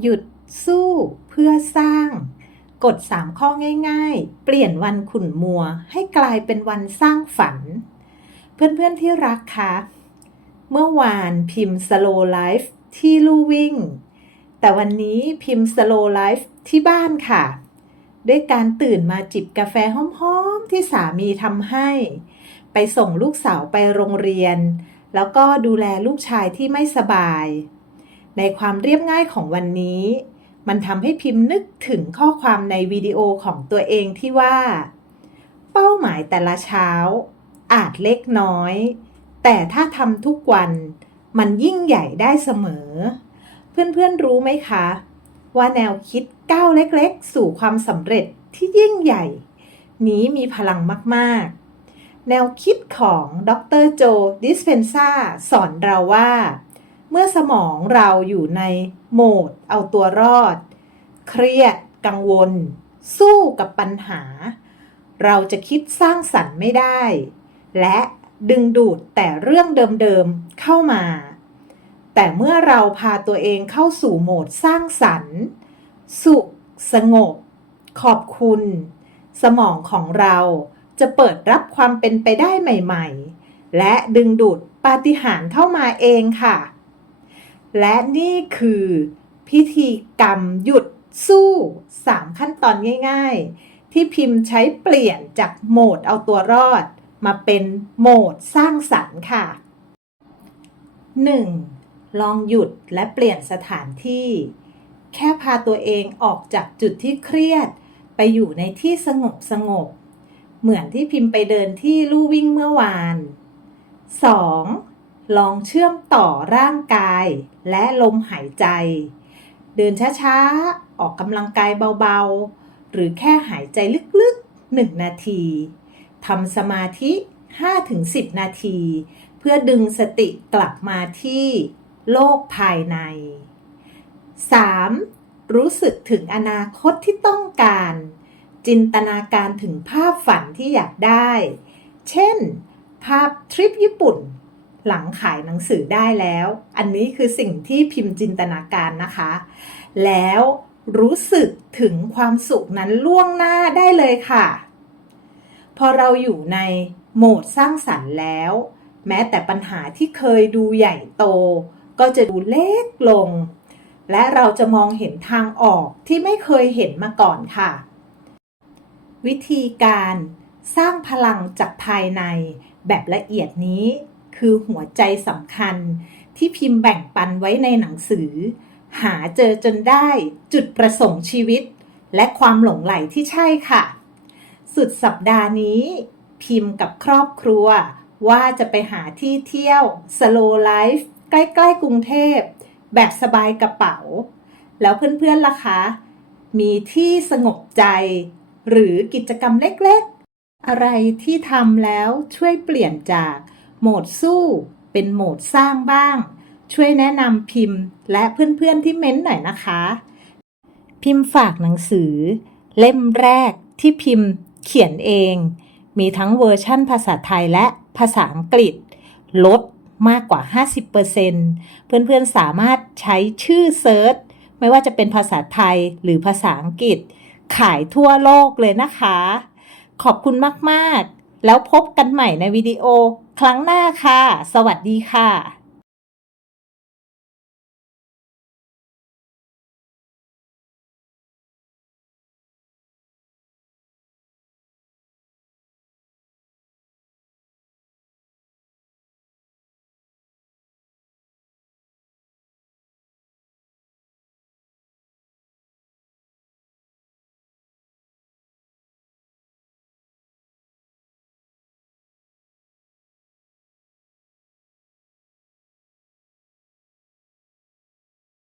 หยุดสู้เพื่อสร้าง กฎ 3 ข้อง่าย ๆ เปลี่ยนวันขุ่นมัว ให้กลายเป็นวันสร้างฝัน เพื่อนๆที่รักคะเมื่อวานพิมพ์ slow life ที่ลู่วิ่ง แต่วันนี้พิมพ์ slow life ที่บ้านค่ะ ด้วยการตื่นมาจิบกาแฟหอมๆ ที่สามีทำให้ ไปส่งลูกสาวไปโรงเรียน แล้วก็ดูแลลูกชายที่ไม่สบาย ในความเรียบง่ายของวันนี้ มันทำให้พิมพ์นึกถึงข้อความในวิดีโอของตัวเองที่ว่า เป้าหมายแต่ละเช้า อาจเล็กน้อย แต่ถ้าทำทุกวัน มันยิ่งใหญ่ได้เสมอ เพื่อนๆรู้ไหมคะ ว่าแนวคิดก้าวเล็กๆ สู่ความสำเร็จที่ยิ่งใหญ่ นี้มีพลังมากๆ แนวคิดของดรโจดิสเพนซาสอนเราว่า เมื่อสมองเราอยู่ในโหมดเอาตัวรอด เครียด กังวล สู้กับปัญหา เราจะคิดสร้างสรรค์ไม่ได้ และดึงดูดแต่เรื่องเดิมๆเข้ามา แต่เมื่อเราพาตัวเองเข้าสู่โหมดสร้างสรรค์ สุข สงบ ขอบคุณ สมองของเราจะเปิดรับความเป็นไปได้ใหม่ ๆ และดึงดูดปาฏิหาริย์เข้ามาเองค่ะ และนี่คือพิธีกรรมหยุดสู้ 3 ขั้นตอนง่าย ๆ ที่พิมพ์ใช้เปลี่ยนจากโหมดเอาตัวรอด มาเป็นโหมดสร้างสรรค์ค่ะ 1. ลองหยุดและเปลี่ยนสถานที่ แค่พาตัวเองออกจากจุดที่เครียด ไปอยู่ในที่สงบสงบ เหมือนที่พิมพ์ไปเดินที่ลู่วิ่งเมื่อวาน 2. ลองเชื่อมต่อร่างกายและลมหายใจ เดินช้าๆ ออกกำลังกายเบาๆ หรือแค่หายใจลึกๆ 1 นาทีทำสมาธิ 5-10 นาที เพื่อดึงสติกลับมาที่โลกภายใน 3. รู้สึกถึงอนาคตที่ต้องการ จินตนาการถึงภาพฝันที่อยากได้ เช่น ภาพทริปญี่ปุ่น หลังขายหนังสือได้แล้ว อันนี้คือสิ่งที่พิมพ์จินตนาการนะคะ แล้วรู้สึกถึงความสุขนั้นล่วงหน้าได้เลยค่ะ พอเราอยู่ในโหมดสร้างสรรค์แล้ว แม้แต่ปัญหาที่เคยดูใหญ่โต ก็จะดูเล็กลง และเราจะมองเห็นทางออกที่ไม่เคยเห็นมาก่อนค่ะ วิธีการสร้างพลังจากภายในแบบละเอียดนี้ คือหัวใจสำคัญ ที่พิมพ์แบ่งปันไว้ในหนังสือ หาเจอจนได้จุดประสงค์ชีวิต และความหลงไหลที่ใช่ค่ะ สุดสัปดาห์นี้ พิมพ์กับครอบครัว ว่าจะไปหาที่เที่ยว slow life ใกล้ๆกรุงเทพ แบบสบายกระเป๋า แล้วเพื่อนๆล่ะคะ มีที่สงบใจ หรือกิจกรรมเล็กๆ อะไรที่ทำแล้วช่วยเปลี่ยนจาก โหมดสู้ เป็นโหมดสร้างบ้าง ช่วยแนะนำพิมพ์ และเพื่อนๆที่เม้นต์หน่อยนะคะ พิมพ์ฝากหนังสือ เล่มแรกที่พิมพ์เขียนเอง มีทั้งเวอร์ชั่นภาษาไทยและภาษาอังกฤษ ลดมากกว่า 50%เพื่อนๆสามารถใช้ชื่อเซิร์ชไม่ว่าจะเป็นภาษาไทยหรือภาษาอังกฤษ ขายทั่วโลกเลยนะคะ ขอบคุณมาก ๆ แล้วพบกันใหม่ในวิดีโอ ครั้งหน้าค่ะ สวัสดีค่ะ